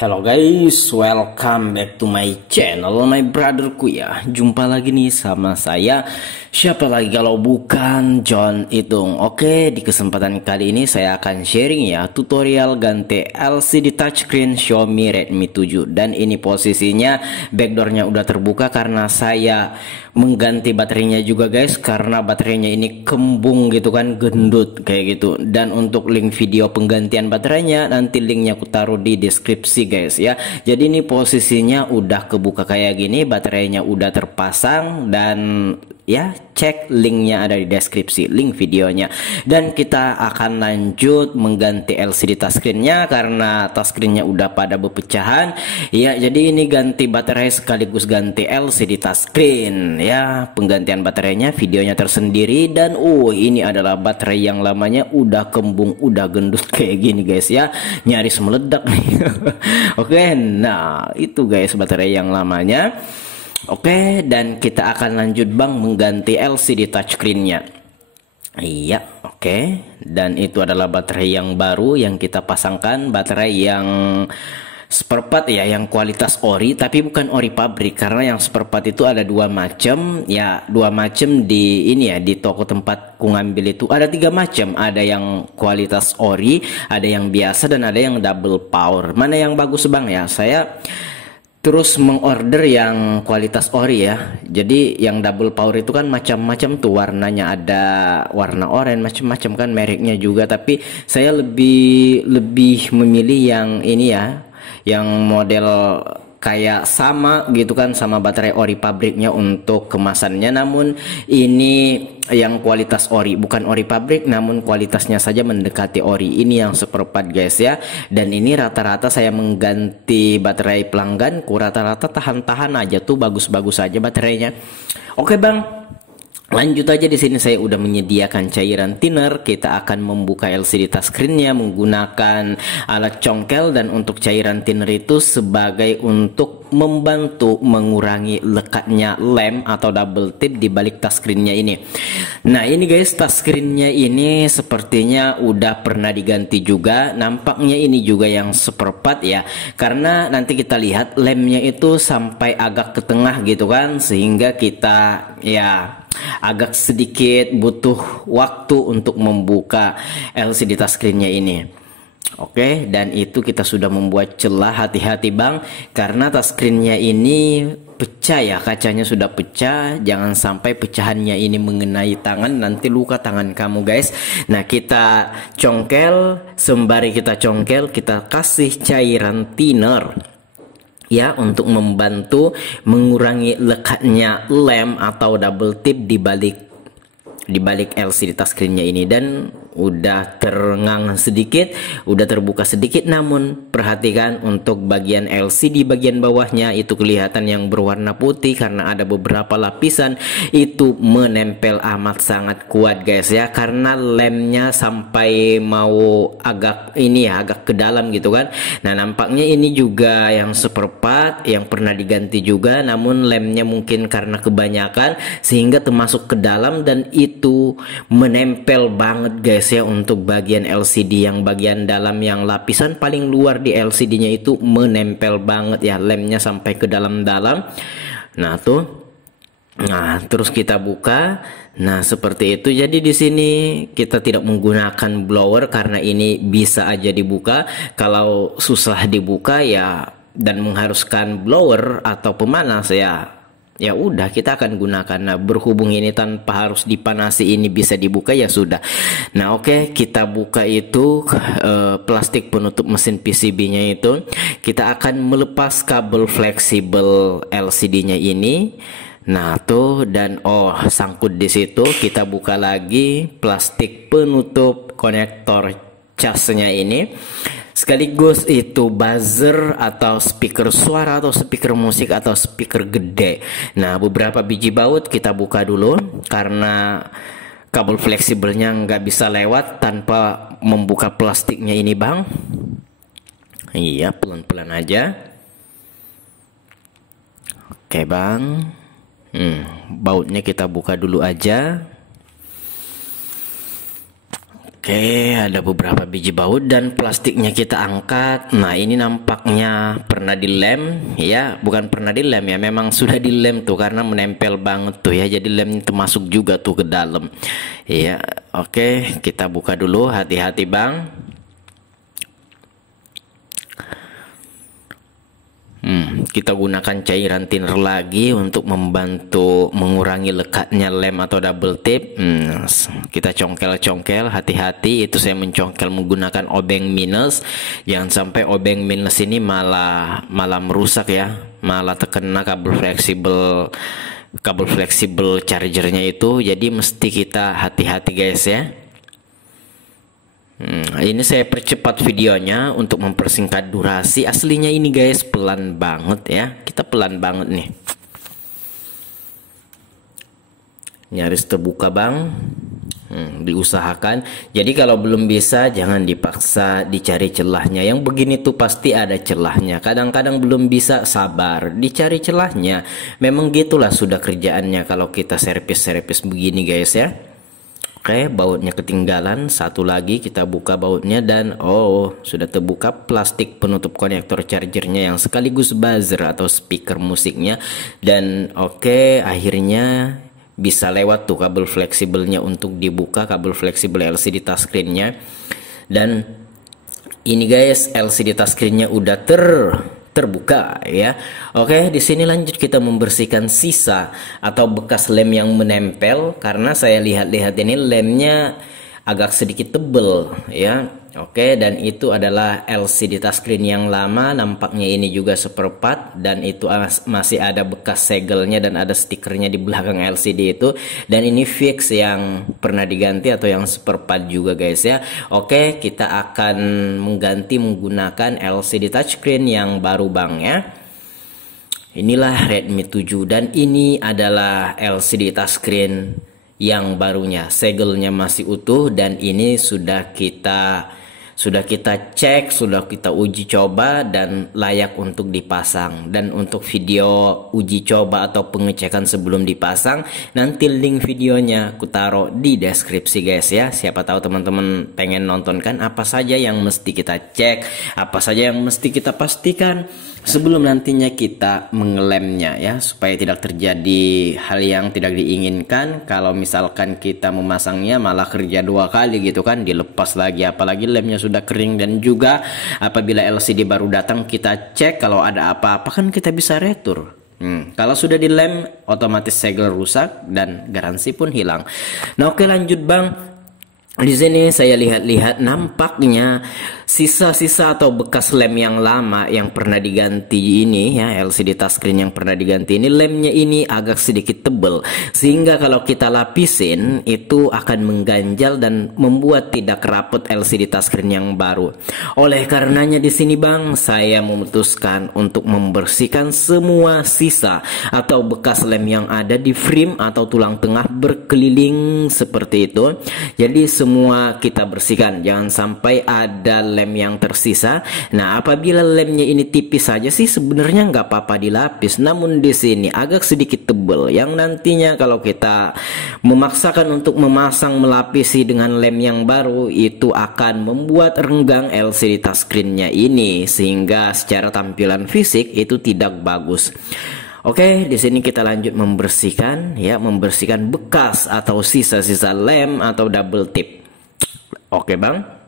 Hello guys, welcome back to my channel, my brotherku ya. Jumpa lagi nih sama saya. Siapa lagi kalau bukan John Itung. Oke, di kesempatan kali ini saya akan sharing ya tutorial ganti LCD touchscreen Xiaomi Redmi 7. Dan ini posisinya backdoornya udah terbuka karena saya mengganti baterainya juga guys, karena baterainya ini kembung gitu kan, gendut kayak gitu. Dan untuk link video penggantian baterainya nanti linknya aku taruh di deskripsi guys ya. Jadi ini posisinya udah kebuka kayak gini, baterainya udah terpasang, dan ya cek linknya ada di deskripsi, link videonya. Dan kita akan lanjut mengganti LCD touchscreennya karena touchscreennya udah pada berpecahan ya. Jadi ini ganti baterai sekaligus ganti LCD touchscreen ya. Penggantian baterainya videonya tersendiri. Dan ini adalah baterai yang lamanya udah kembung, udah gendut kayak gini guys ya, nyaris meledak nih. Oke, nah itu guys baterai yang lamanya. Oke, dan kita akan lanjut bang mengganti LCD touchscreennya. Iya, oke. Dan itu adalah baterai yang baru yang kita pasangkan, baterai yang spare part ya, yang kualitas ori, tapi bukan ori pabrik. Karena yang spare part itu ada dua macam ya, dua macam di ini ya, di toko tempat ku ngambil itu ada tiga macam. Ada yang kualitas ori, ada yang biasa, dan ada yang double power. Mana yang bagus bang ya? Saya terus mengorder yang kualitas ori ya. Jadi yang double power itu kan macam-macam tuh warnanya, ada warna oranye macam-macam kan mereknya juga. Tapi saya lebih memilih yang ini ya, yang model kayak sama gitu kan, sama baterai ori pabriknya untuk kemasannya. Namun ini yang kualitas ori, bukan ori pabrik, namun kualitasnya saja mendekati ori. Ini yang seperempat guys ya. Dan ini rata-rata saya mengganti baterai pelangganku, rata-rata tahan-tahan aja tuh, bagus-bagus aja baterainya. Oke bang, lanjut aja. Di sini saya udah menyediakan cairan thinner. Kita akan membuka LCD touchscreennya menggunakan alat congkel, dan untuk cairan thinner itu sebagai untuk membantu mengurangi lekatnya lem atau double tip di balik touchscreennya ini. Nah ini guys, touchscreennya ini sepertinya udah pernah diganti juga. Nampaknya ini juga yang seperempat ya, karena nanti kita lihat lemnya itu sampai agak ke tengah gitu kan, sehingga kita ya agak sedikit butuh waktu untuk membuka LCD touchscreennya ini. Oke, dan itu kita sudah membuat celah. Hati-hati bang, karena touchscreennya ini pecah ya, kacanya sudah pecah. Jangan sampai pecahannya ini mengenai tangan, nanti luka tangan kamu guys. Nah kita congkel, sembari kita congkel kita kasih cairan thinner ya, untuk membantu mengurangi lekatnya lem atau double tip di balik LCD touchscreennya ini. Dan udah terengang sedikit, udah terbuka sedikit, namun perhatikan untuk bagian LCD bagian bawahnya itu kelihatan yang berwarna putih karena ada beberapa lapisan itu menempel amat sangat kuat guys ya, karena lemnya sampai mau agak ini ya, agak ke dalam gitu kan. Nah nampaknya ini juga yang seperempat yang pernah diganti juga, namun lemnya mungkin karena kebanyakan sehingga termasuk ke dalam, dan itu menempel banget guys ya untuk bagian LCD yang bagian dalam, yang lapisan paling luar di LCD-nya itu menempel banget ya, lemnya sampai ke dalam-dalam. Nah tuh, nah terus kita buka. Nah seperti itu. Jadi di sini kita tidak menggunakan blower karena ini bisa aja dibuka. Kalau susah dibuka ya dan mengharuskan blower atau pemanas ya udah kita akan gunakan. Nah berhubung ini tanpa harus dipanasi, ini bisa dibuka ya sudah. Nah oke, kita buka itu plastik penutup mesin PCB-nya itu. Kita akan melepas kabel fleksibel LCD-nya ini. Nah tuh, dan sangkut di situ. Kita buka lagi plastik penutup konektor casnya ini, sekaligus itu buzzer atau speaker suara atau speaker musik atau speaker gede. Nah beberapa biji baut kita buka dulu karena kabel fleksibelnya nggak bisa lewat tanpa membuka plastiknya ini bang. Iya, pelan-pelan aja. Oke bang, bautnya kita buka dulu aja. Oke. Oke, ada beberapa biji baut dan plastiknya kita angkat. Nah, ini nampaknya pernah dilem ya, bukan pernah dilem ya, memang sudah dilem tuh karena menempel banget tuh ya. Jadi lemnya termasuk juga tuh ke dalam. Ya, oke, kita buka dulu, hati-hati Bang. Kita gunakan cairan thinner lagi untuk membantu mengurangi lekatnya lem atau double tip. Kita congkel-congkel, hati-hati, itu saya mencongkel menggunakan obeng minus. Jangan sampai obeng minus ini malah merusak ya, malah terkena kabel fleksibel chargernya itu. Jadi mesti kita hati-hati guys ya. Ini saya percepat videonya untuk mempersingkat durasi. Aslinya ini guys pelan banget ya. Kita pelan banget nih. Nyaris terbuka Bang. Diusahakan. Jadi kalau belum bisa jangan dipaksa, dicari celahnya. Yang begini tuh pasti ada celahnya. Kadang-kadang belum bisa, sabar, dicari celahnya. Memang gitulah sudah kerjaannya kalau kita servis-servis begini guys ya. Oke, bautnya ketinggalan. Satu lagi kita buka bautnya dan oh, sudah terbuka plastik penutup konektor chargernya yang sekaligus buzzer atau speaker musiknya. Dan oke, akhirnya bisa lewat tuh kabel fleksibelnya untuk dibuka, kabel fleksibel LCD touchscreen-nya. Dan ini guys, LCD touchscreen-nya udah terbuka ya. Oke, di sini lanjut kita membersihkan sisa atau bekas lem yang menempel karena saya lihat-lihat ini lemnya agak sedikit tebel ya. Oke, dan itu adalah LCD touchscreen yang lama, nampaknya ini juga seperempat dan itu masih ada bekas segelnya dan ada stikernya di belakang LCD itu, dan ini fix yang pernah diganti atau yang seperempat juga guys ya. Oke, kita akan mengganti menggunakan LCD touchscreen yang baru Bang ya. Inilah Redmi 7 dan ini adalah LCD touchscreen yang barunya, segelnya masih utuh dan ini sudah kita cek, sudah kita uji coba dan layak untuk dipasang. Dan untuk video uji coba atau pengecekan sebelum dipasang, nanti link videonya aku taruh di deskripsi guys ya. Siapa tahu teman-teman pengen nonton kan apa saja yang mesti kita cek, apa saja yang mesti kita pastikan sebelum nantinya kita mengelemnya ya, supaya tidak terjadi hal yang tidak diinginkan. Kalau misalkan kita memasangnya malah kerja dua kali gitu kan, dilepas lagi, apalagi lemnya sudah kering. Dan juga apabila LCD baru datang kita cek, kalau ada apa-apa kan kita bisa retur. Kalau sudah dilem otomatis segel rusak dan garansi pun hilang. Nah oke, lanjut Bang. Di sini saya lihat-lihat nampaknya sisa-sisa atau bekas lem yang lama yang pernah diganti ini ya, LCD touchscreen yang pernah diganti ini, lemnya ini agak sedikit tebal sehingga kalau kita lapisin itu akan mengganjal dan membuat tidak rapet LCD touchscreen yang baru. Oleh karenanya di sini Bang, saya memutuskan untuk membersihkan semua sisa atau bekas lem yang ada di frame atau tulang tengah berkeliling seperti itu. Jadi semua kita bersihkan, jangan sampai ada lem yang tersisa. Nah, apabila lemnya ini tipis saja sih sebenarnya nggak apa-apa dilapis, namun di sini agak sedikit tebal yang nantinya kalau kita memaksakan untuk memasang melapisi dengan lem yang baru itu akan membuat renggang LCD touchscreen-nya ini sehingga secara tampilan fisik itu tidak bagus. Oke, di sini kita lanjut membersihkan ya, membersihkan bekas atau sisa-sisa lem atau double tip. Oke, Bang.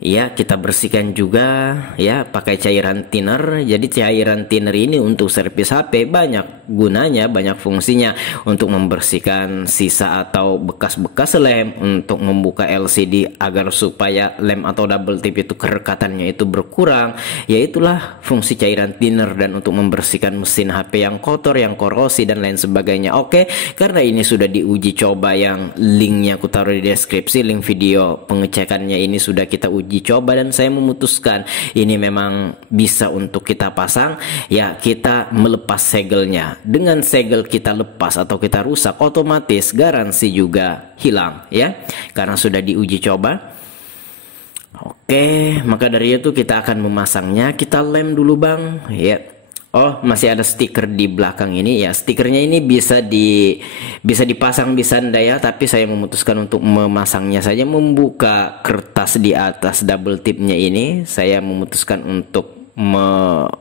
Ya, kita bersihkan juga ya pakai cairan thinner. Jadi cairan thinner ini untuk servis HP banyak gunanya, banyak fungsinya untuk membersihkan sisa atau bekas-bekas lem, untuk membuka LCD agar supaya lem atau double tip itu kerekatannya itu berkurang. Ya itulah fungsi cairan thinner, dan untuk membersihkan mesin HP yang kotor, yang korosi dan lain sebagainya. Oke, karena ini sudah diuji coba yang linknya aku taruh di deskripsi, link video pengecekannya ini sudah kita uji coba dan saya memutuskan ini memang bisa untuk kita pasang ya. Kita melepas segelnya, dengan segel kita lepas atau kita rusak otomatis garansi juga hilang ya, karena sudah diuji coba. Oke, maka dari itu kita akan memasangnya. Kita lem dulu Bang ya. Oh, masih ada stiker di belakang ini ya. Stikernya ini bisa dipasang di sanda ya, tapi saya memutuskan untuk memasangnya saja, membuka kertas di atas double tipnya ini. Saya memutuskan untuk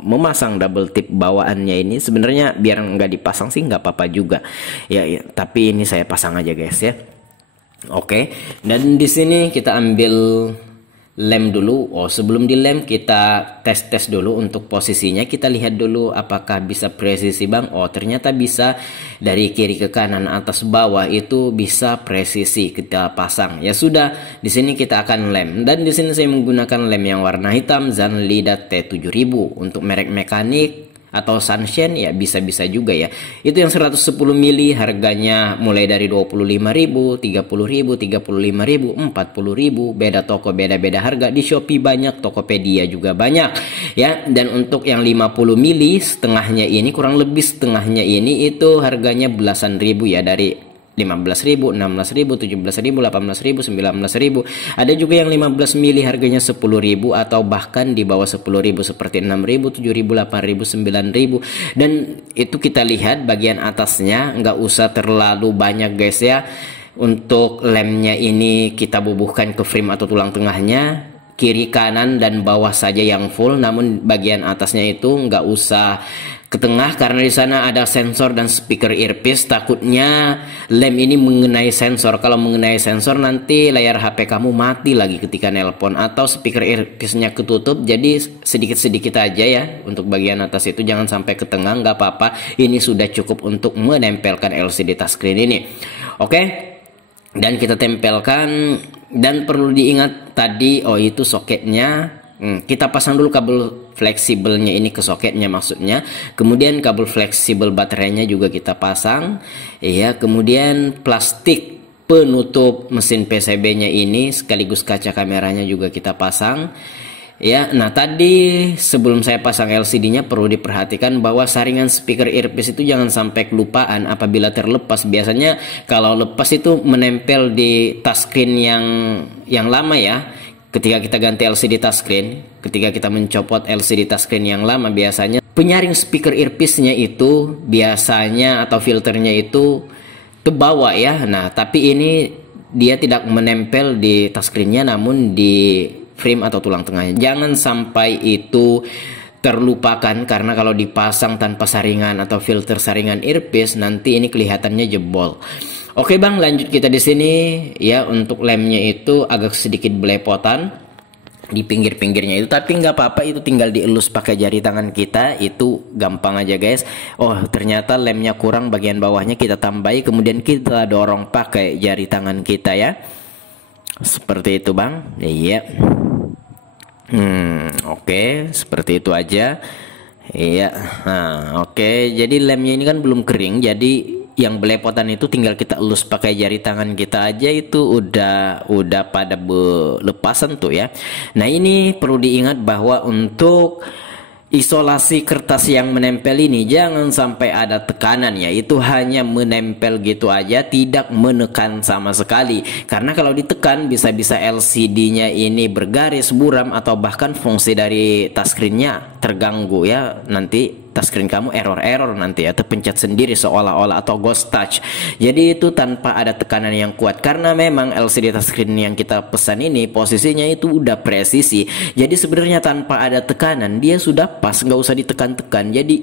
memasang double tip bawaannya ini. Sebenarnya biar nggak dipasang sih nggak apa-apa juga. Ya, tapi ini saya pasang aja guys ya. Oke. Dan di sini kita ambil lem dulu. Oh, sebelum dilem kita tes dulu untuk posisinya. Kita lihat dulu apakah bisa presisi bang. Oh, ternyata bisa. Dari kiri ke kanan, atas bawah itu bisa presisi kita pasang. Ya sudah, di sini kita akan lem. Dan di sini saya menggunakan lem yang warna hitam Zanlida T7000 untuk merek mekanik atau Sunshine ya, bisa-bisa juga ya. Itu yang 110 mili harganya mulai dari 25.000, 30.000, 35.000, 40.000. Beda toko beda-beda harga. Di Shopee banyak, Tokopedia juga banyak ya. Dan untuk yang 50 mili setengahnya ini, kurang lebih setengahnya ini itu harganya belasan ribu ya, dari 15.000, 16.000, 17.000, 18.000, 19.000. Ada juga yang 15 mili harganya 10.000 atau bahkan di bawah 10.000 seperti 6.000, 7.000, 8.000, 9.000. Dan itu kita lihat bagian atasnya, nggak usah terlalu banyak guys ya. Untuk lemnya ini kita bubuhkan ke frame atau tulang tengahnya, kiri kanan dan bawah saja yang full, namun bagian atasnya itu nggak usah ke tengah karena di sana ada sensor dan speaker earpiece. Takutnya lem ini mengenai sensor. Kalau mengenai sensor nanti layar HP kamu mati lagi ketika nelpon, atau speaker earpiece-nya ketutup. Jadi sedikit-sedikit aja ya untuk bagian atas itu, jangan sampai ke tengah, nggak apa-apa. Ini sudah cukup untuk menempelkan LCD touchscreen ini. Oke, dan kita tempelkan. Dan perlu diingat tadi, oh itu soketnya. Kita pasang dulu kabel fleksibelnya ini ke soketnya maksudnya. Kemudian kabel fleksibel baterainya juga kita pasang. Ya, kemudian plastik penutup mesin PCB-nya ini sekaligus kaca kameranya juga kita pasang. Ya, nah tadi sebelum saya pasang LCD-nya perlu diperhatikan bahwa saringan speaker earpiece itu jangan sampai kelupaan apabila terlepas. Biasanya kalau lepas itu menempel di touchscreen yang lama ya. Ketika kita ganti LCD touchscreen, ketika kita mencopot LCD touchscreen yang lama, biasanya penyaring speaker earpiece-nya itu biasanya atau filternya itu kebawa ya. Nah, tapi ini dia tidak menempel di touchscreen-nya namun di frame atau tulang tengahnya. Jangan sampai itu terlupakan, karena kalau dipasang tanpa saringan atau filter saringan earpiece nanti ini kelihatannya jebol. Oke bang, lanjut kita di sini ya. Untuk lemnya itu agak sedikit belepotan di pinggir-pinggirnya itu, tapi nggak apa-apa, itu tinggal dielus pakai jari tangan kita, itu gampang aja guys. Oh ternyata lemnya kurang bagian bawahnya, kita tambahi kemudian kita dorong pakai jari tangan kita ya, seperti itu bang. Iya. Oke, seperti itu aja. Iya. Nah, oke, jadi lemnya ini kan belum kering, jadi yang belepotan itu tinggal kita elus pakai jari tangan kita aja, itu udah pada lepasan tuh ya. Nah, ini perlu diingat bahwa untuk isolasi kertas yang menempel ini jangan sampai ada tekanan ya, itu hanya menempel gitu aja, tidak menekan sama sekali. Karena kalau ditekan bisa-bisa LCD-nya ini bergaris, buram, atau bahkan fungsi dari touchscreen-nya terganggu ya. Nanti touchscreen kamu error nanti ya, terpencet sendiri seolah-olah atau ghost touch. Jadi itu tanpa ada tekanan yang kuat, karena memang LCD touchscreen yang kita pesan ini posisinya itu udah presisi. Jadi sebenarnya tanpa ada tekanan dia sudah pas, nggak usah ditekan-tekan. Jadi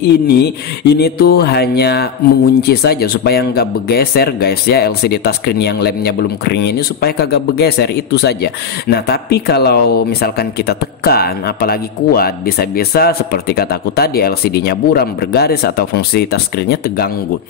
ini tuh hanya mengunci saja supaya nggak bergeser guys ya. LCD touchscreen yang lemnya belum kering ini supaya kagak bergeser, itu saja. Nah tapi kalau misalkan kita tekan apalagi kuat, bisa-bisa seperti kataku tadi LCD-nya buram, bergaris, atau fungsi touchscreen-nya terganggu.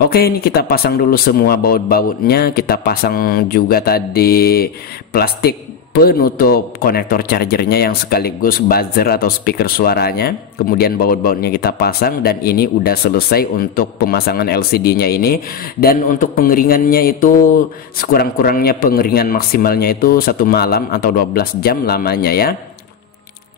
Oke, ini kita pasang dulu semua baut-bautnya. Kita pasang juga tadi plastik penutup konektor chargernya yang sekaligus buzzer atau speaker suaranya. Kemudian baut-bautnya kita pasang, dan ini udah selesai untuk pemasangan LCD-nya ini. Dan untuk pengeringannya itu sekurang-kurangnya pengeringan maksimalnya itu 1 malam atau 12 jam lamanya ya.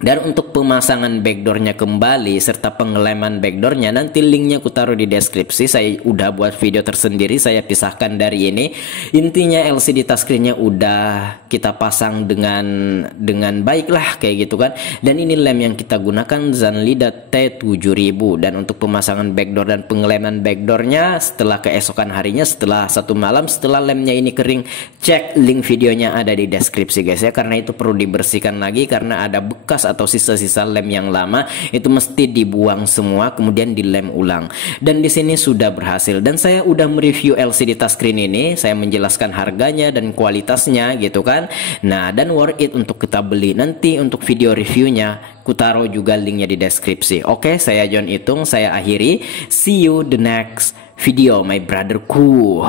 Dan untuk pemasangan backdoornya kembali serta pengeleman backdoornya, nanti linknya ku taruh di deskripsi. Saya udah buat video tersendiri, saya pisahkan dari ini. Intinya LCD touchscreennya udah kita pasang dengan baik lah kayak gitu kan. Dan ini lem yang kita gunakan Zanlida T7000. Dan untuk pemasangan backdoor dan pengeleman backdoornya setelah keesokan harinya, setelah 1 malam setelah lemnya ini kering, cek link videonya ada di deskripsi guys ya. Karena itu perlu dibersihkan lagi karena ada bekas atau sisa-sisa lem yang lama, itu mesti dibuang semua kemudian dilem ulang. Dan di sini sudah berhasil dan saya udah mereview LCD touchscreen ini, saya menjelaskan harganya dan kualitasnya gitu kan. Nah, dan worth it untuk kita beli. Nanti untuk video reviewnya ku taruh juga linknya di deskripsi. Oke, saya John Itung, saya akhiri. See you the next video my brotherku.